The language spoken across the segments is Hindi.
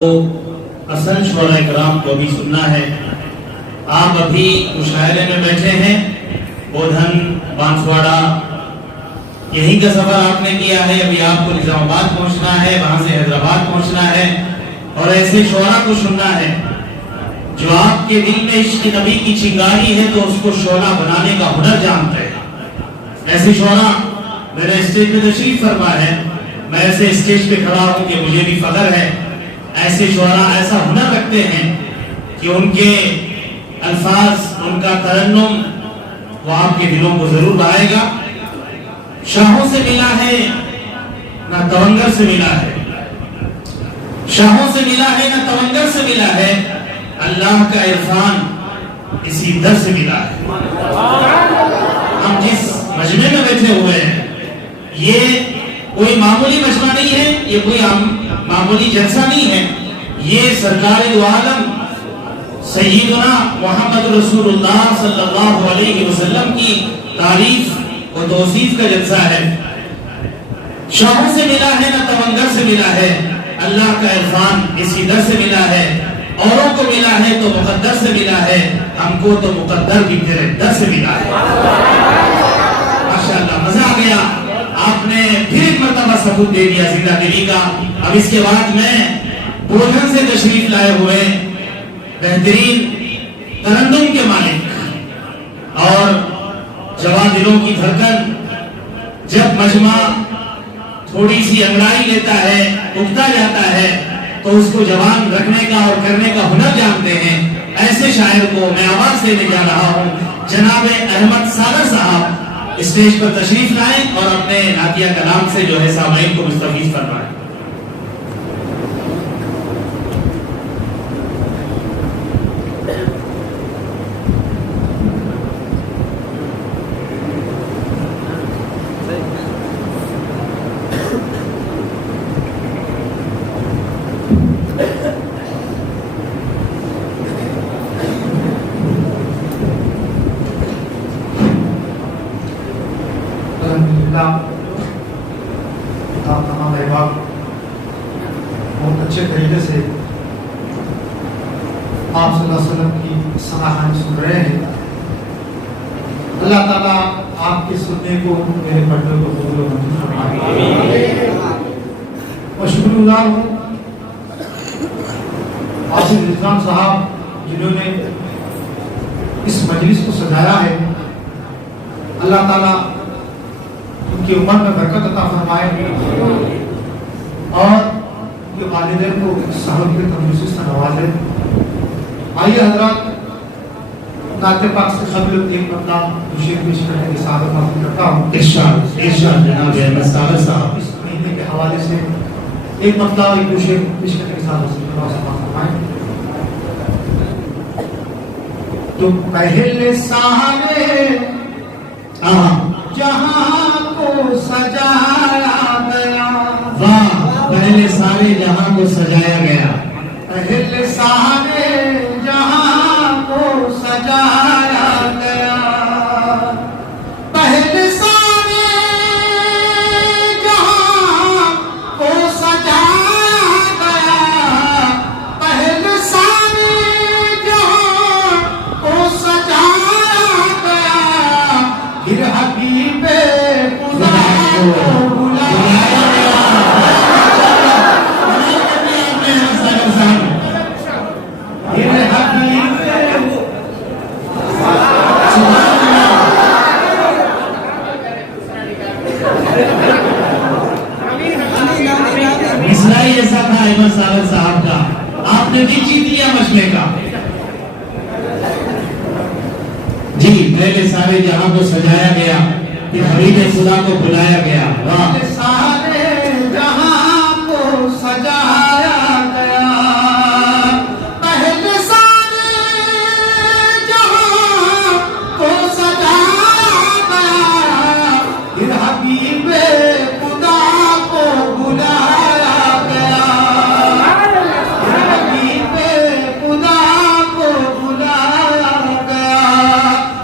तो असल शोरा कराम को भी सुनना है। आप अभी मुशायरे में बैठे हैं, बोधन बांसवाड़ा यहीं का सफर आपने किया है। अभी आपको निजामाबाद पहुंचना है, वहां से हैदराबाद पहुंचना है और ऐसे शोरा को सुनना है। जो आपके दिल में इश्क नबी की चिंगारी है तो उसको शोरा बनाने का हुनर जानते हैं। ऐसे शोरा मेरे स्टेज पे तशरीफ फरमा है, मैं ऐसे स्टेज पे खड़ा हूं कि मुझे भी फख्र है। ऐसे शोरा ऐसा हुनर रखते हैं कि उनके अल्फाज, उनका तरन्नुम वो आपके दिलों को जरूर बढ़ाएगा। शाहों से मिला है ना तवंगर से मिला है, शाहों से मिला है ना तवंगर से मिला है, अल्लाह का इरफान इसी दर से मिला है। हम जिस मजमे में बैठे हुए हैं ये कोई मामूली मजमा नहीं है, ये कोई मामूली जलसा नहीं है। ये सरकार दो आलम सय्यदना मोहम्मद रसूलुल्लाह सल्लल्लाहु अलैहि वसल्लम की तारीफ और तौसीफ का जलसा है। शाहों से मिला है ना तवंगर से मिला है, अल्लाह का इरफान इसी दर से मिला है। औरों को मिला है तो मुकद्दर से मिला है, हमको तो मुकद्दर भी तेरे दर से मिला है। माशाअल्लाह, मजा आ गया। आपने फिर एक मर्तबा सबूत दे दिया जिंदा दिली का। अब इसके बाद मैं बोधन से तशरीफ लाए हुए बेहतरीन तरन्नुम के मालिक और जवान दिलों की धड़कन, जब मजमा थोड़ी सी अंगड़ाई लेता है, उगता जाता है, तो उसको जवान रखने का और करने का हुनर जानते हैं। ऐसे शायर को मैं आवाज देने जा रहा हूँ। जनाब अहमद सागर साहब स्टेज पर तशरीफ लाएं और अपने नातिया कलाम से जो है सामईन को मुस्तफीज फरमाएं। बहुत अच्छे तरीके से आप सल्लल्लाहु अलैहि वसल्लम की सलाह सुन रहे हैं। अल्लाह ताला आपके सुनने को, मेरे पढ़ने को कबूल और मंजूर फरमाए। और शुक्रगुजार हूँ आसिफ रिजवान साहब जिन्होंने इस मजलिस को सजाया है। अल्लाह ताला उनकी उम्र में बरकत अता फरमाए और उनके वालिदैन को सहूलियत की तंदुरुस्ती से नवाजे। आइए हजरत, नाते पाक से कबल एक अपना शेर पेश करने की सादत हासिल करता हूँ। इरशाद इरशाद जनाब अहमद सागर साहब इस महीने के हवाले से एक मतलब एक शेर पेश करने की सादत हासिल फरमाएं। तो पहले साहब जहां को सजाया गया, वाह, पहले सारे जहां को सजाया गया। पहले सारे जहां को सजाया गया, पहले सारे जहां को सजाया गया, पहले सारे जहां को सजाया गया, फिर हबीबे खुदा को बुलाया गया। इसराइल ऐसा था अहमद सागर साहब का, आपने भी जीत लिया मसले का। जी, पहले सारे जहां को सजाया गया, फिर हबीब खुदा को बुलाया गया। वाह, सारे जहां को सजाया गया, पहले सारे जहां को सजाया गया, फिर हबीबे खुदा को बुलाया गया, फिर हबीबे खुदा को बुलाया गया,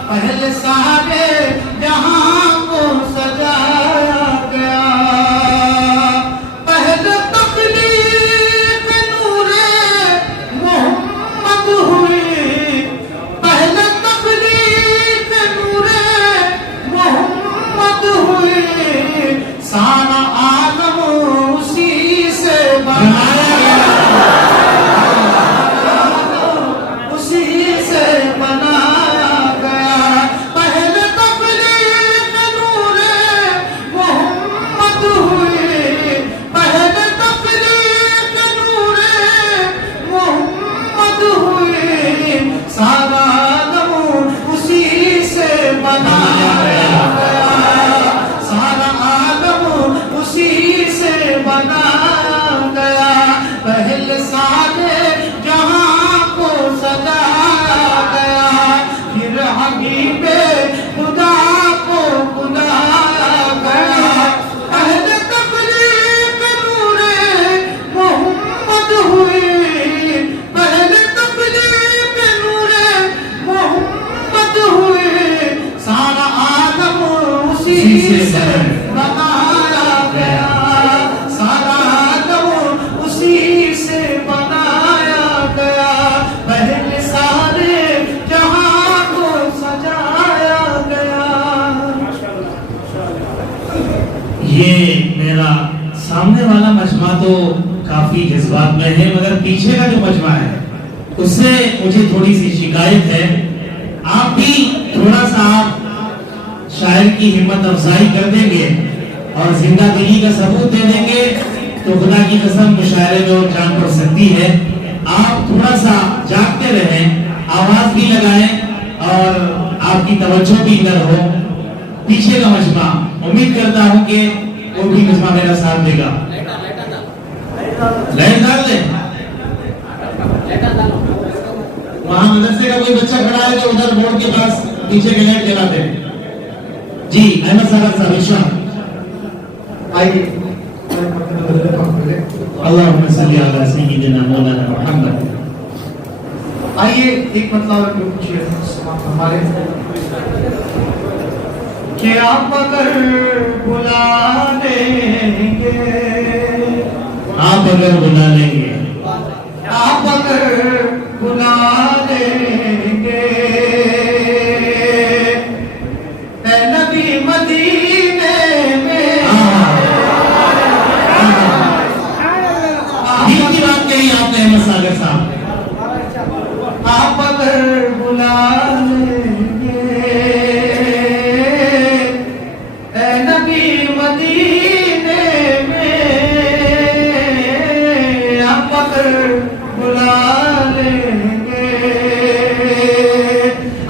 पहले सारे जहां को सजाया गया। सारे जहां को सजाया गया, फिर हबीबे खुदा को बुलाया गया। अहले तबलीग नूरे मोहम्मद हुए, पहले तबलीग नूरे मोहम्मद हुए, सारा आलम उसी से बनाया गया, सारा आलम उसी से बनाया गया, पहले सारे जहां को सजाया गया। ये मेरा सामने वाला मजमा तो काफी जज्बात में है, मगर पीछे का जो मजमा है उससे मुझे थोड़ी सी शिकायत है। आप भी थोड़ा सा आप शायर की हिम्मत अफजाई कर देंगे और जिंदा दिली का सबूत दे देंगे तो खुदा की कसम मुशायरे में और जान पड़ सकती है। आप थोड़ा सा जागते रहें, आवाज भी लगाएं और आपकी तवज्जो भी इधर हो। पीछे का मजमा उम्मीद करता हूं कि वो भी मजमा मेरा साथ देगा। लाइट डाल दे। वहां मदरसे का कोई बच्चा खड़ा है तो उधर बोर्ड के पास पीछे के लाइट जला दे। जी अहमद साहब इरशाद। आइए अल्लाहुम्मा सल्ली अला सय्यिदिना मौलाना मुहम्मद। आइए एक मतलब जो कुछ हमारे कि आप अगर बुला लेंगे, आप अगर बुला लेंगे, आप अगर बुला लेंगे, ऐ नबी मदीने में, दिल की बात कही आपने अहमद सागर साहब। आप अगर बुला लेंगे, ऐ नबी मदीने में, आप अगर बुला लेंगे,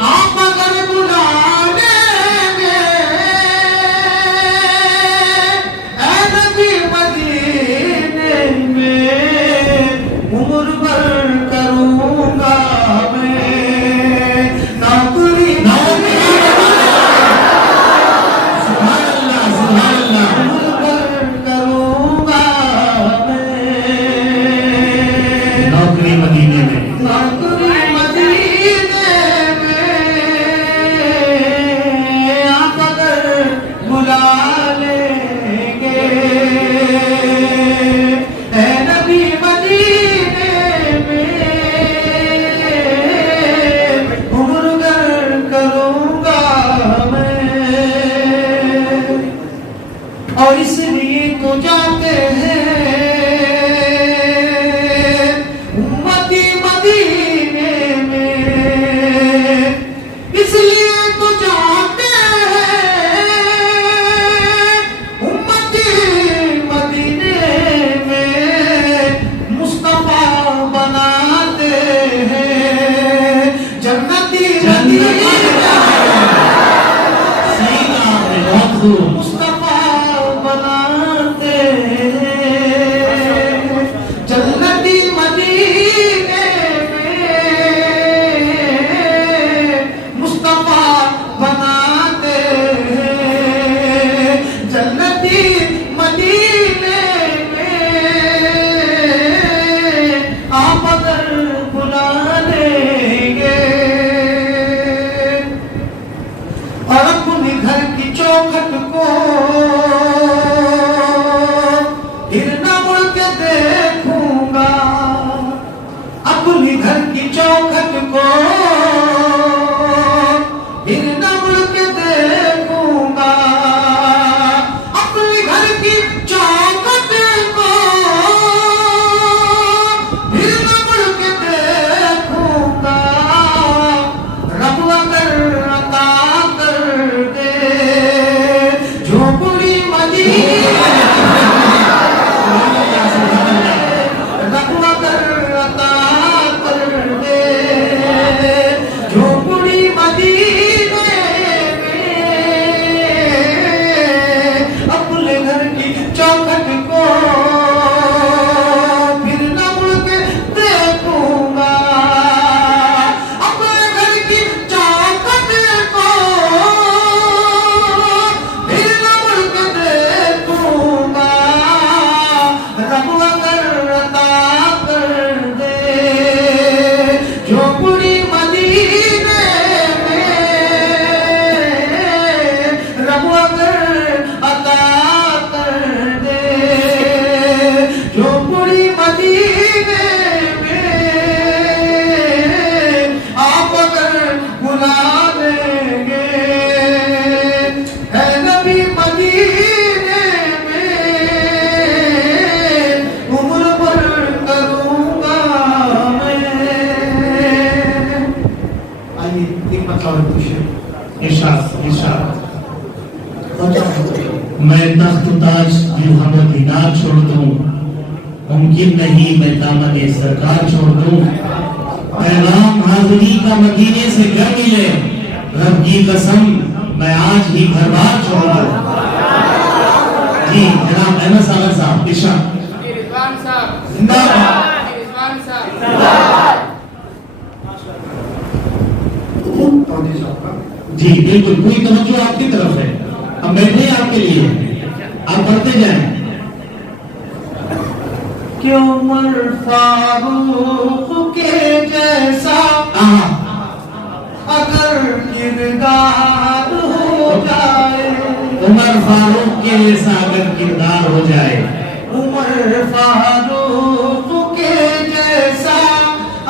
आप अगर बुला लेंगे, ऐ नबी मदीने में, उम्र भर करूंगा मैं नौकरी, सुभान अल्लाह, सुभान अल्लाह। उम्र भर करूंगा मैं नौकरी मदीने में, नौकरी मदीने में, आप अगर बुला लेंगे, ऐ नबी मदीने में, उम्र भर करूंगा मैं। और इसलिए तो जाते हैं उम्मती मदीने में, इसलिए तो जाते हैं उम्मती मदीने में, मुस्तफा बनाते हैं जन्नती मदीने, सही कहा आपने, बहुत खूब। मुस्तफा बनाते हैं जन्नती मदीने में, मुस्तफा बनाते हैं जन्नती मदीने में, आप अगर बुला लेंगे और अपने घर की चौखट को और खुशी इरशाद इरशाद। और मैं तख्त ताज दिरहम दीनार छोड़ दूं, मुमकिन नहीं मैं दामन सरकार छोड़ दूं। पैगाम हाजिरी का मदीने से घर मिले, रब की कसम मैं आज ही घर बार छोड़ दूं। जी जनाब अहमद सागर साहब इरशाद। रिजवान साहब जिंदाबाद। रिजवान साहब तौहीद साहब का जी बिल्कुल, पूरी तवज्जो आपकी तरफ है, हम बैठे हैं आपके लिए, आप बढ़ते जाएं। क्यों उमर फारूक के जैसा अगर किरदार हो जाए, उमर फारूक के जैसा अगर किरदार हो जाए, उमर फारूक के जैसा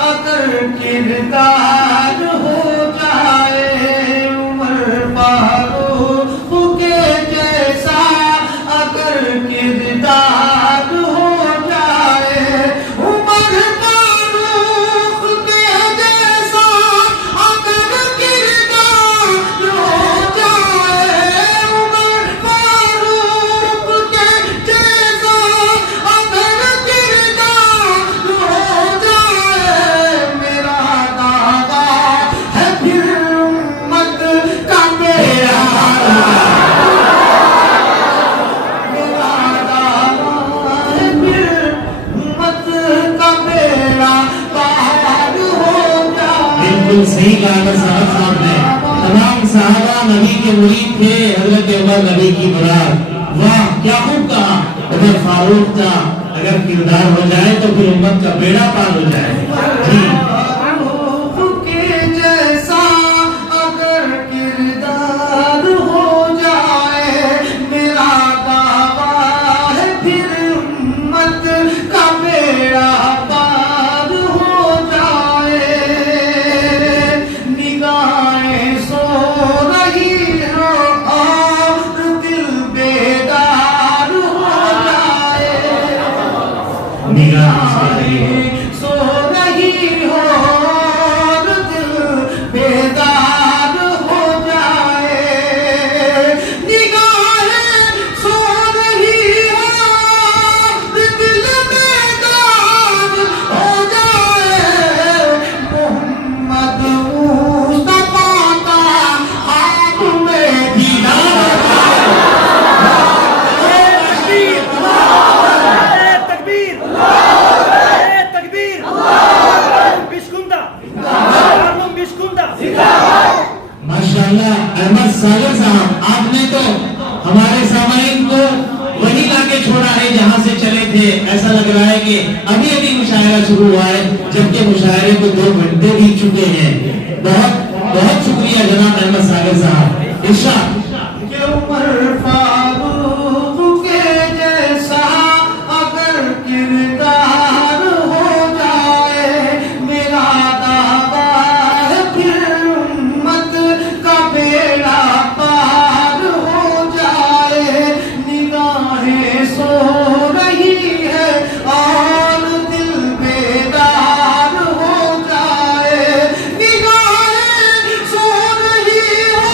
अगर किरदार हो जाए, उमर फारूक के जैसा अगर किरदार हो जाए, उमर फारूक के जैसा अगर किरदार हो जाए, उमर फारूक के जैसा अगर किरदार हो जाए, मेरा दावा है फिर उम्मत का मेरा दावा है फिर उम्मत का मेरा पार हो जाए। बिल्कुल सही कहा अहमद सागर साहब ने। तमाम सहाबा नबी के मुरीद थे, हजरत उमर नबी की मुराद। वाह क्या खूब कहा, उमर फारूक था अगर किरदार हो जाए तो फिर उम्मत का बेड़ा पार हो जाए। जी फारूक के जैसा अगर किरदार हो जाए, मेरा दावा है फिर उम्मत का बेड़ा पार हो जाए। निगाहें सो रही हो और दिल बेदार हो जाए, निगाह से रही हो। सो रही हो और दिल बेदार हो जाए, निगाहें सो रही हो और दिल बेदार हो जाए, मोहम्मद मुस्तफा का हाथ में दीदार तकबीर तकबीर बिस्कुंदा बिस्कुंदा। माशाल्लाह अहमद सागर साहब, आपने तो हमारे सामाइन को वही लाके छोड़ा है जहाँ से चले थे। ऐसा लग रहा है कि अभी अभी मुशायरा शुरू हुआ है, जबकि मुशायरे को 2 घंटे बीत चुके हैं। बहुत बहुत शुक्रिया जनाब अहमद सागर साहब। इरशाद। कि उमर फारूक के जैसा अगर किरदार हो जाए, मेरा दावा है फिर उम्मत का बेड़ा पार हो जाए। निगाहें सो रही है और दिल बेदार हो जाए, निगाहें सो रही हो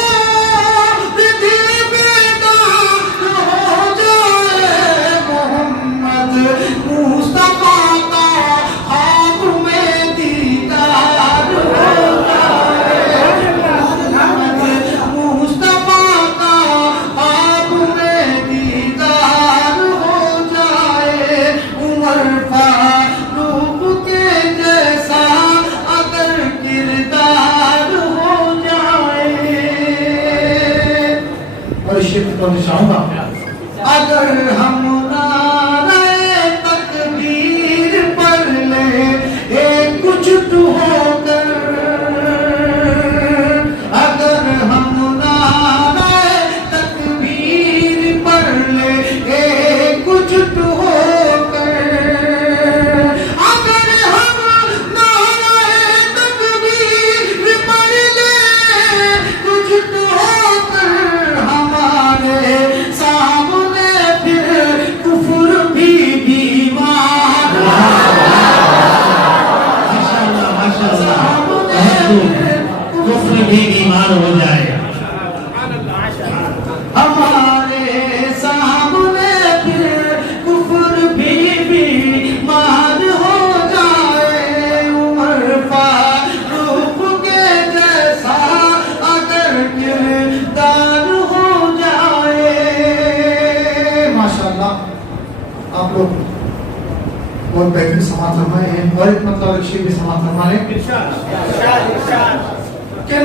बहुत बेहतरीन समाज फरमाए हैं और एक मतलब एक शेर भी समाज फरमा लें कि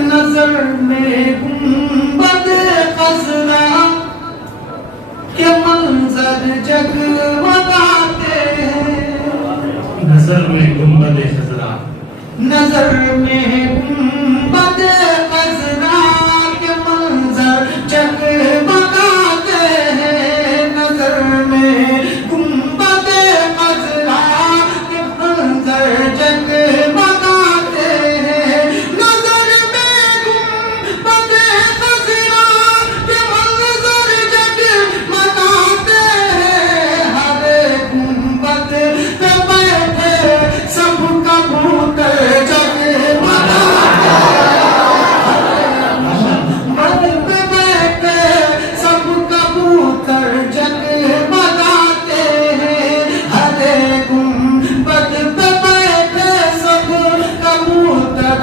नजर में गुंबद खज़रा के मंजर जगमगाते हैं नजर में गुंबद खज़रा नजर में गुंबद खज़रा के मंजर जगमगाते हैं नजर में गुंबद खज़रा के मंजर जगमगाते हैं नजर में गुंबद खज़रा के मंजर जगमगाते हैं हर गुंबद पे बैठे सब कबूतर जगमगाते मद पे बैठे सब कबूतर जगमगाते हैं हर गुंबद पे बैठे सब कबूतर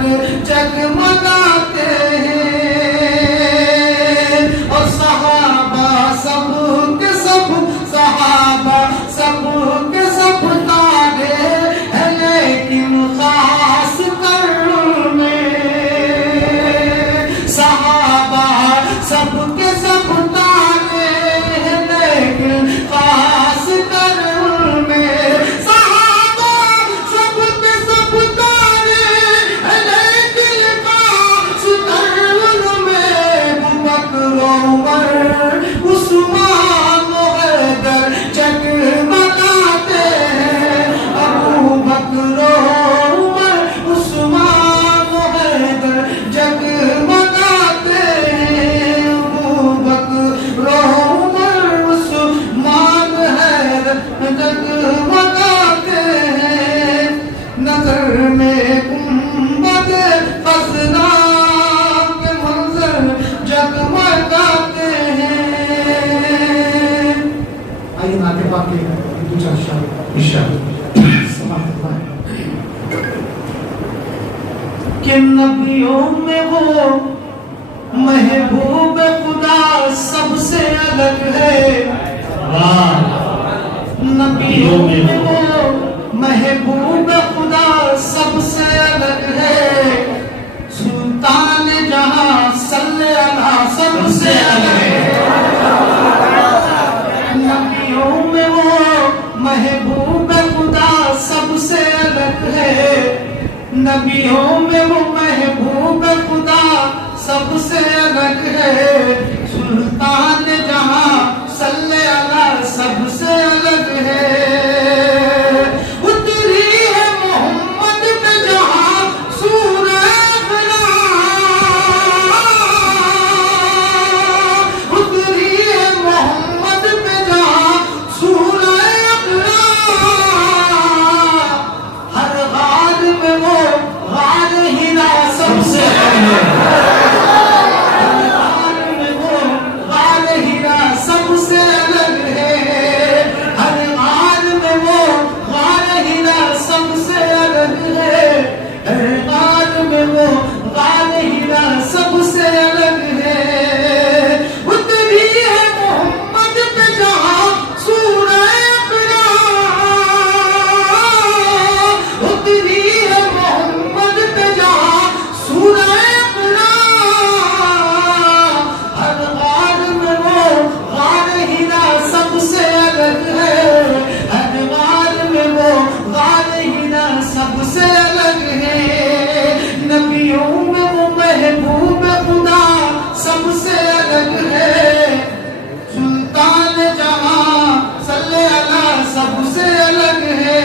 जगमगाते हैं और सहाबा सब के सब सहाबा सब के सब तारे हैं लेकिन खास कर में सहाबा सब के सब तारे हैं लेकिन खास कर में सहाबा सब के सब तारे हैं लेकिन खास कर में अबू बकर उमर उस्मान हैदर जगमगाते हैं अबू बकर उमर उस्मान हैदर जगमगाते हैं अबू बकर उमर उस्मान हैदर जगमगाते हैं नजर में गुंबद खज़रा के मंजर जगमगाते हैं आइए नाते पाक के दूसरा शेर समाप्त हुआ है कि नबियों में वो महबूब खुदा सबसे अलग है वाह नबियों में वो महबूब खुदा सबसे अलग है सुल्तान जहां सल्लल्लाहु अलैहि सबसे अलग है नबियों में वो महबूब खुदा सबसे अलग है नबियों में वो महबूब खुदा सबसे अलग है सुल्तान जहां सल्लल्लाहु अलैहि सबसे अलग है उतरी है मोहम्मद पे जहां सूरह इक़रा उतरी है मोहम्मद पे जहां सूरह इक़रा हर गार में वो गार हिरा सबसे अलग है सबसे अलग है उतरी है मोहम्मद पे जहां सूरह इक़रा उतरी है मोहम्मद पे जहां सूरह इक़रा हर गार में वो गार हिरा सबसे अलग है हर गार में वो गार हिरा सबसे अलग है नबियों में वो महबूब खुदा सबसे अलग है सुल्तान जहां सल्लल्लाहु अलैहि सबसे अलग है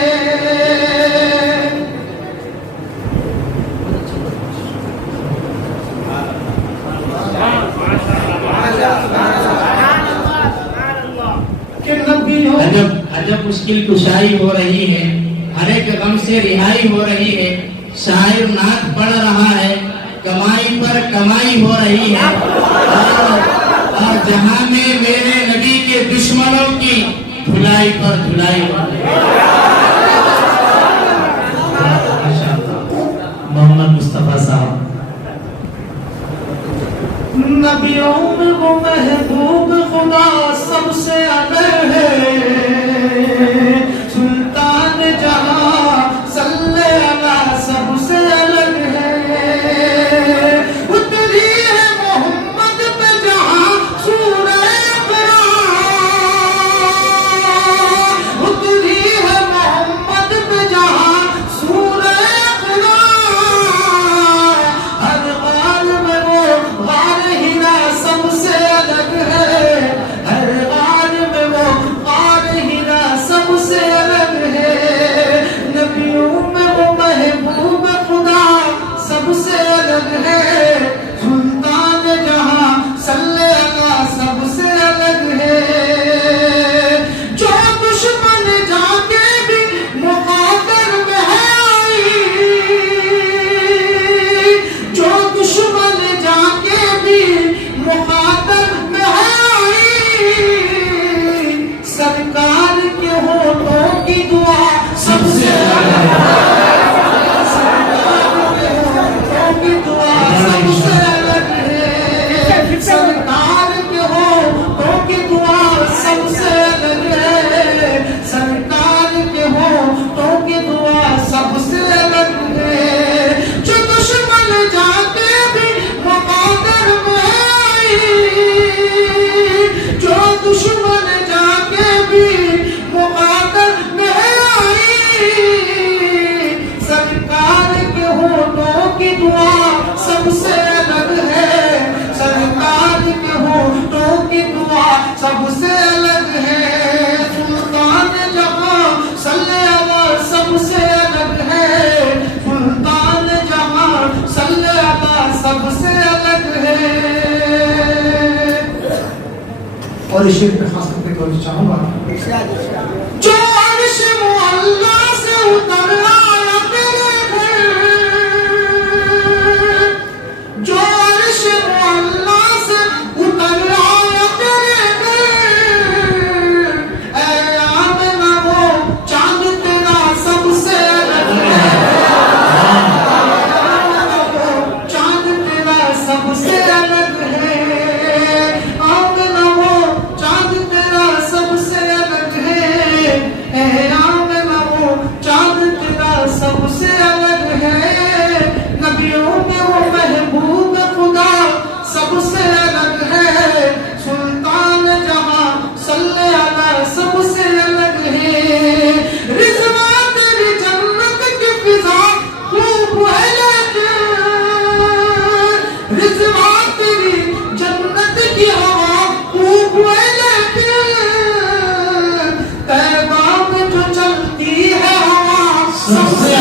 कि नबियों अजब अजब मुश्किल कुशाई हो रही है हर एक गम से रिहाई हो रही है शायर नात पढ़ रहा है कमाई पर कमाई हो रही है और जहां में मेरे नबी के दुश्मनों की धुलाई पर धुलाई हो रही है मोहम्मद मुस्तफा साहब नबियों में वो महबूब खुदा सबसे अलग है सुल्तान जहां दुआ सबसे अलग है, सरकार के होठों की दुआ सबसे अलग है, सुल्तान जहां सल्ले अला सबसे अलग है, सुल्तान जहां सल्ले अला सबसे अलग है। और इस शेर पे खास करके तो चाहूंगा, जो अर्श मुअल्ला से उतर आया तेरे घर, जो अर्श मुअल्ला से उतर आया तेरे घर, ऐ आमना वो चांद तेरा सबसे अलग है, चांद तेरा सबसे अलग है, आमना वो चांद तेरा सबसे अलग है, ऐ आमना वो चांद तेरा सबसे अलग है, नबियों में वो महबूब खुदा सबसे अलग है, सुल्तान जहां सल्ले अला सबसे अलग है, रिज़वा तेरी जन्नत की फिजा खूब है लेकिन, रिज़वा तेरी जन्नत की हवा खूब है लेकिन, तैबा में जो चलती है हवा सबसे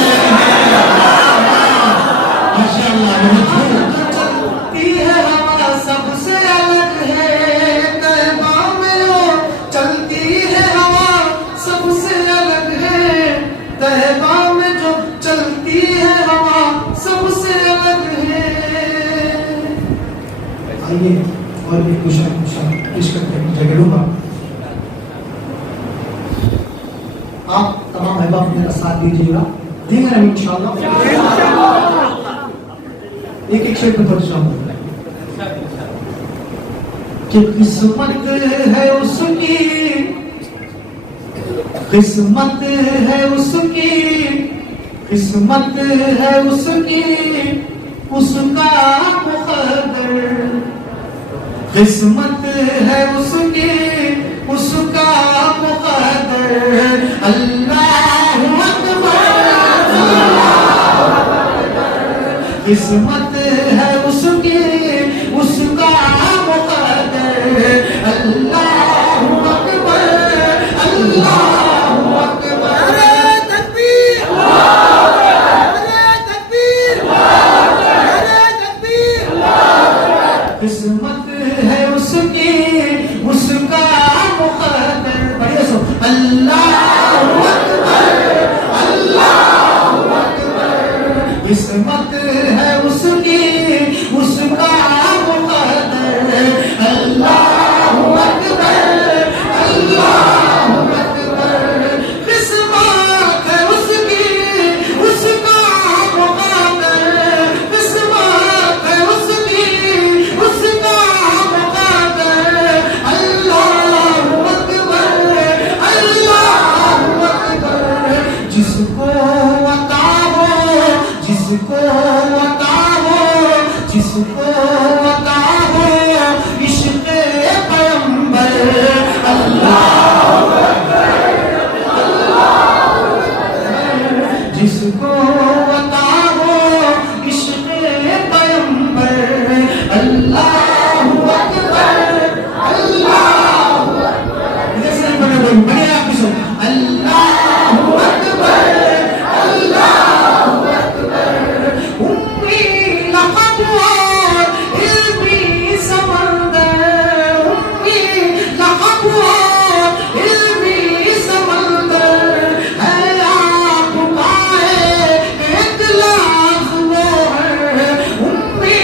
माशाअल्लाह, बहुत खूब। जो चलती है हवा सबसे अलग है, तैबा में जो चलती है हवा सबसे अलग है, तैबा में जो चलती है हवा सबसे अलग है। आइए और भी कुछ पेश करते हैं जगह लूंगा। आप तमाम अहबाब मेरा साथ दीजिएगा, देंगे ना इंशाअल्लाह। एक एक शेर पे थोड़ा चाहूंगा कि किस्मत है उसकी, किस्मत है उसकी, किस्मत है उसकी, उसका मुक़द्दर, किस्मत है उसकी, उसका मुक़द्दर, अल्लाहु अकबर, किस्मत है उसकी, उसका मुक़द्दर, अल्लाहु अकबर, अल्लाहु अकबर। नारे तकबीर, नारे तकबीर, नारे तकबीर। किस्मत है उसकी, उसका मुक़द्दर, बढ़िया सो, अल्लाहु अकबर, अल्लाहु अकबर। किस्मत है उसकी, उसका मुक़द्दर, अल्लाहु अकबर, अल्लाहु अकबर। किस्मत है उसकी, उसका मुक़द्दर, किस्मत है उसकी, उसका मुक़द्दर, अल्लाहु अकबर, अल्लाहु अकबर। जिसको अता हो, जिसको अता हो, जिसको अता हो इश्क़-ए पैगंबर, अल्लाहु अकबर, अल्लाहु अकबर। जिसको अता हो इश्क़-ए पैगंबर, अल्लाहु अकबर, अल्लाहु अकबर। जैसे बड़े बड़े बड़े आप सुन, अल्लाहु अकबर, अल्लाहु अकबर। उम्मी लक़ब और इल्मी समंदर, उम्मी लक़ब और इल्मी समंदर, है आपका एक लाख वो है, उम्मी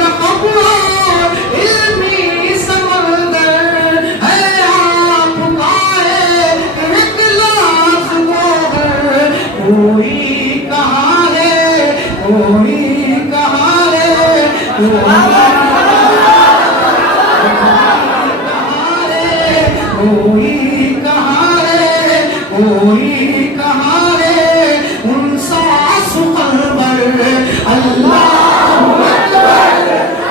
लक़ब और इल्मी समंदर, है आपका एक लाख वो है। कोई कहाँ है, कोई कहाँ है, कोई कोई कहाँ है, कोई कहाँ है, उनसा सुक़लबर, अल्लाहु अकबर,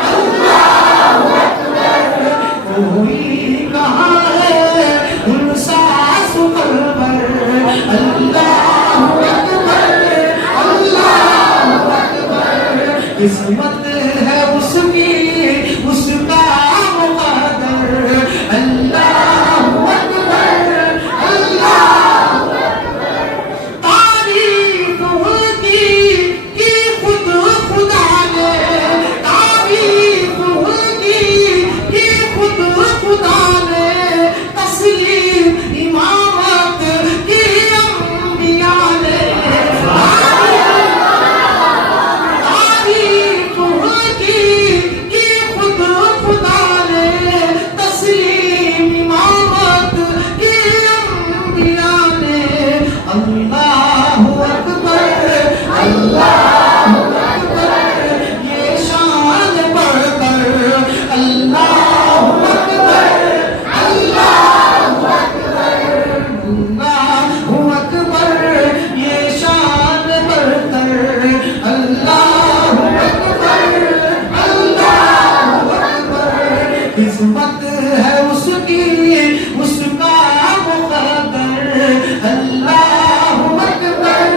अल्लाहु अकबर। कोई कहाँ है, उनसा सुक़लबर, अल्लाहु अकबर, अल्लाहु अकबर। किस्मत है उसकी उसका मुक़द्दर। अल्लाहु अकबर, अल्लाहु अकबर। तारीफ उनकी की खुद खुदा ने, तारीफ उनकी की खुद खुदा ने, तस्लीम इमामत की अंबिया ने। तारीफ उनकी की खुद खुदा ने, तस्लीम इमामत की अंबिया ने। अल्लाहु अकबर, अल्लाहु अकबर, ये शान बढ़कर। अल्लाहु अकबर, अल्लाहु अकबर, अल्लाहु अकबर, ये शान बढ़कर। अल्लाहु अकबर, अल्लाहु अकबर। किस्मत है उसकी उसका मुक़द्दर। अल्लाहु अकबर,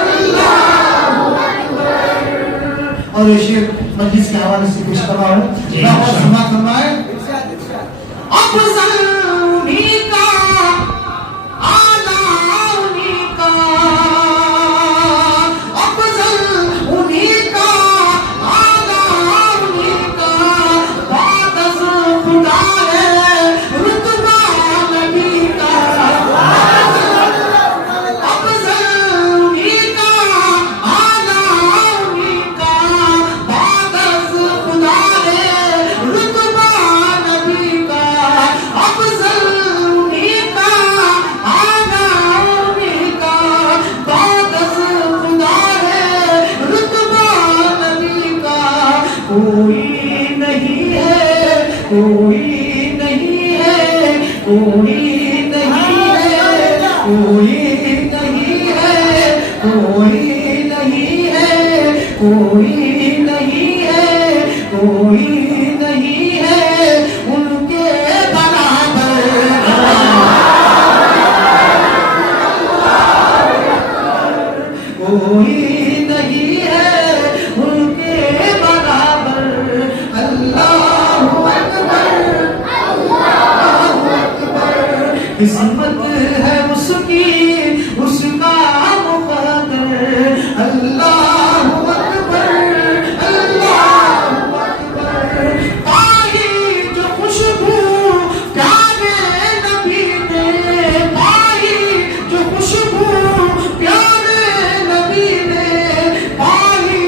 अल्लाहु अकबर। और ये शेर मजलिस के हवाले से पेश कर रहा हूँ। जी, और सुना करना है। अफज़ल उन्हीं का, आला उन्हीं का, अफज़ल उन्हीं का, आला उन्हीं का, बाद अज़ खुदा है रुतबा नबी का। अफज़ल उन्हीं का, आला उन्हीं का, बाद अज़ खुदा है रुतबा नबी का। अफज़ल उन्हीं का, आला उन्हीं का, बाद अज़ खुदा है रुतबा नबी का। कोई नहीं है, कोई नहीं है, कोई नहीं है, कोई नहीं है, कोई नहीं है, कोई नहीं है, कोई नहीं है उनके बराबर। कोई नहीं है उनके बराबर। अल्लाहु अकबर, अल्लाहु अकबर। किस्मत है उसकी उसका मुक़द्दर। अल्लाहु अकबर, अल्लाहु अकबर। पाई जो खुशबू प्यारे नबी ने, पाई जो खुशबू प्यारे नबी ने, पाई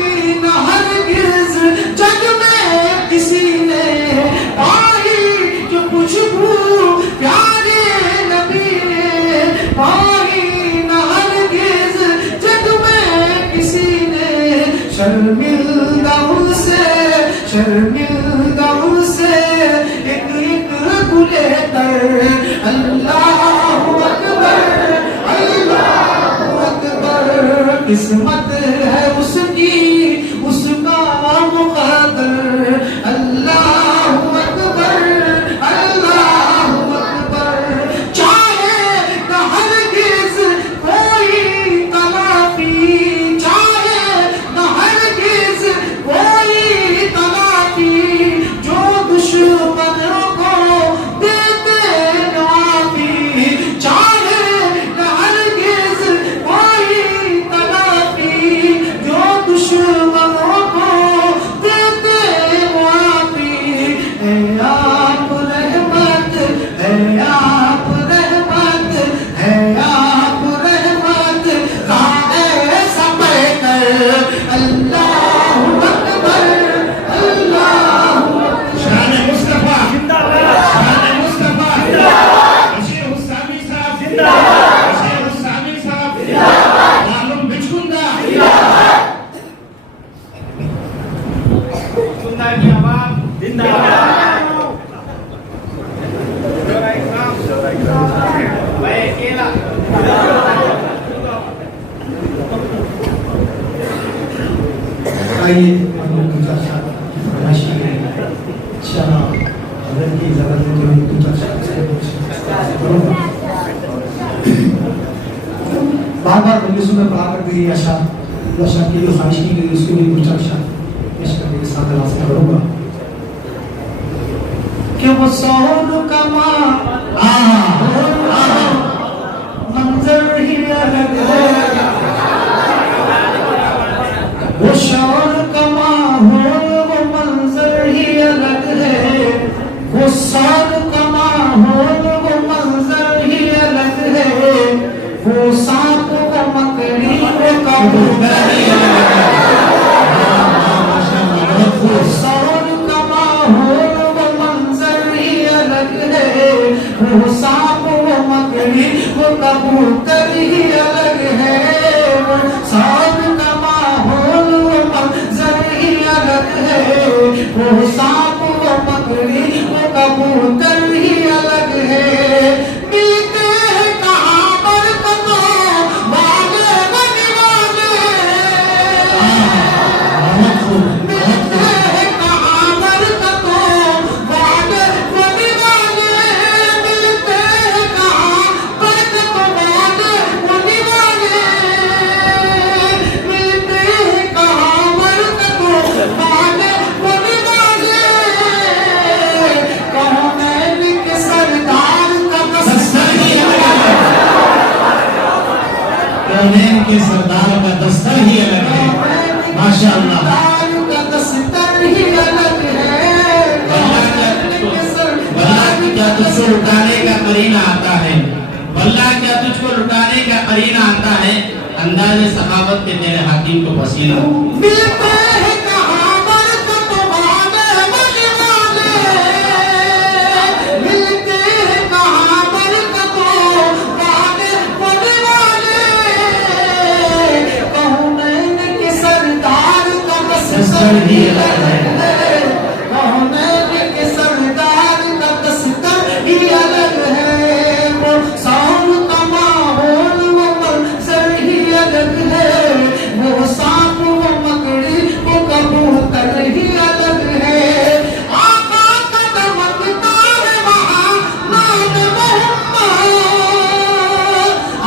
न हरगिज़ जग में किसी ने। पाई जो खुशबू प्यारे नबी ने, पाई न हरगिज़ जग में किसी ने। शर्मिंदा उनसे, शर्मिंदा उनसे एक एक गुले तर। अल्लाहु अकबर, अल्लाहु अकबर। किस्मत है उसकी उसका मुक़द्दर। अल्लाहु अकबर, अल्लाहु अकबर। चाहे न हरगिज़ कोई तलाफ़ी, चाहे न हरगिज़ कोई तलाफ़ी, जो दुश्मनों को देते माफ़ी। चाहे न हरगिज़ कोई तलाफ़ी, जो दुश्मनों को देते माफ़ी। है आप रहमत, है आप रहमत, है आप रहमत का ऐसा पैकर। अल्लाहु अकबर, अल्लाहु अकबर। शान मुस्तफा जिंदाबाद, शान मुस्तफा जिंदाबाद। बशीर हुसामी साहब जिंदाबाद, बशीर हुसामी साहब जिंदाबाद। मालूम बिचकुंदा जिंदाबाद। सुनना की आवाज जिंदाबाद। भाई अकेला आइए हम लोग की चर्चा फरमाइशी है। चला हजरत की इजाजत है तो उनकी चर्चा बार बार मजलिसों में पढ़ा करते हैं। आशा की जो ख्वाहिश की गई उसके लिए कुछ चर्चा तलाश करूंगा कि वो सौर कमा मंजर ही अलग है, वो शौर कमा हो वो मंजर ही अलग है, वो सौर कमा हो वो मंजर ही अलग है, वो सांप वो मकड़ी वो कबूतर ही अलग है, वो सौर कमा हो वो मंजर ही अलग है, वो सांप वो मकड़ी वो कबूतर ही अलग है, वो सौर कमा हो वो मंजर ही अलग है, वो सांप वो मकड़ी वो कबूतर ही अलग है। मिलते हैं कहाँ बरकतों वाले बनिवाले, मिलते हैं कहाँ बरकतों वाले बनिवाले, मिलते हैं कहाँ बरकतों वाले बनिवाले, मिलते हैं कहाँ बरकतों वाले बनिवाले, कौनैन के सरदार का दस्तर ही अलग है, कौनैन के सरदार का दस्तर ही अलग है। माशाअल्लाह। सरदार का दस्तर ही अलग है, वल्लाह क्या तुझको लुटाने का करीना आता है, वल्लाह क्या तुझको लुटाने का करीना आता है, अंदाज़े सखावत के तेरे हाकिम को पसीना। मिलते हैं कहाँ बरकतों वाले बनिवाले, मिलते हैं कहाँ बरकतों वाले बनिवाले, कौनैन के सरदार का दस्तर ही अलग है, कौनैन के सरदार का दस्तर ही अलग है, वो सौर का माहौल वो मंजर ही अलग है, वो सांप वो मकड़ी वो कबूतर ही अलग है। आका का दमकदार वहाँ नाम मोहम्मद,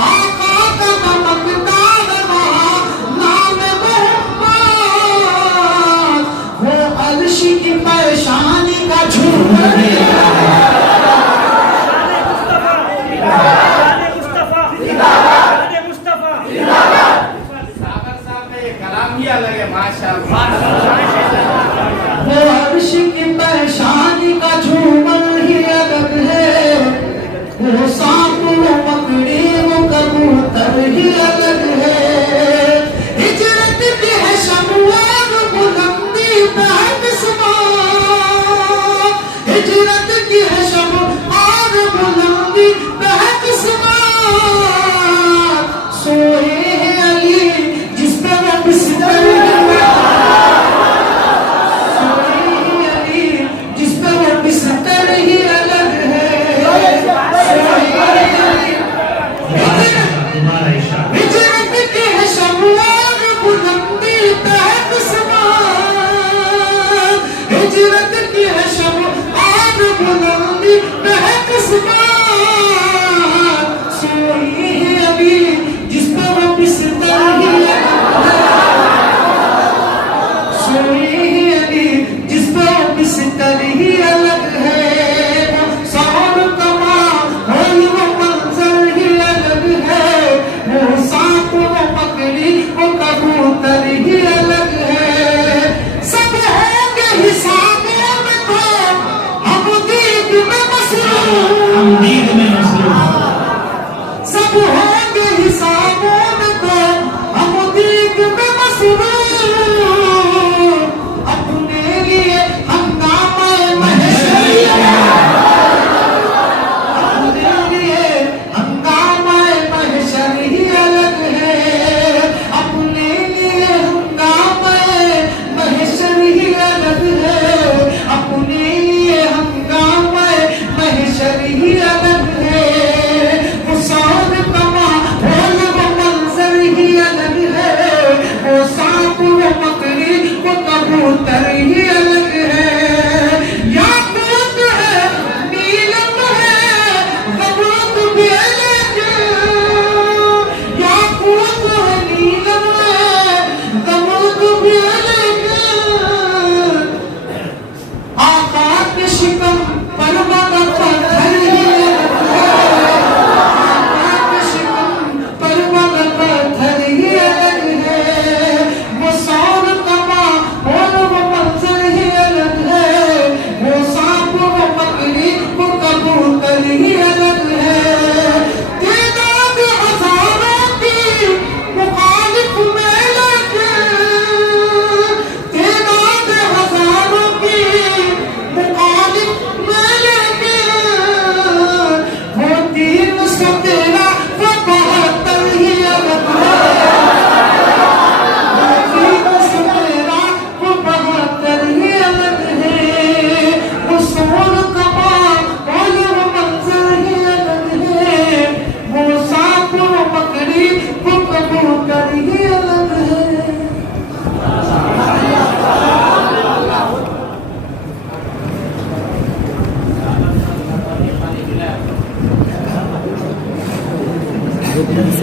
आका का दमकदार वहाँ नाम मोहम्मद, वो अर्श की परेशानी का झूमर ही अलग है। सागर साहब का ये कलाम ही अलग है माशाअल्लाह। वो अर्श की परेशानी का झूमर ही अलग है, वो सांप वो मकड़ी वो कबूतर ही अलग है। हिजरत की है शमवार बुलंदी पे है किस्मत, हिजरत की है शमवार बुलंदी पे है किस्मत, सोए हैं अली जिस पे वो बिस्तर जिस पे वो बिस्तर ही अलग है, तुम्हारा इशारा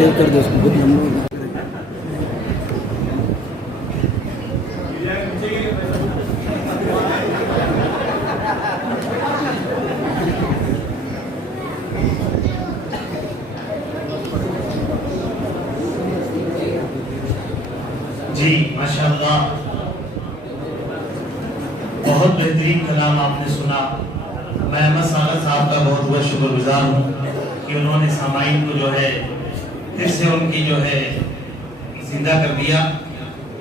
सेव कर दो उसको, बहुत लंबा होगा। जी माशाअल्लाह, बहुत बेहतरीन कलाम आपने सुना। मैं अहमद सागर साहब का बहुत बहुत शुक्रगुजार हूँ कि उन्होंने सामाईन को जो है फिर से उनकी जो है जिंदा कर दिया।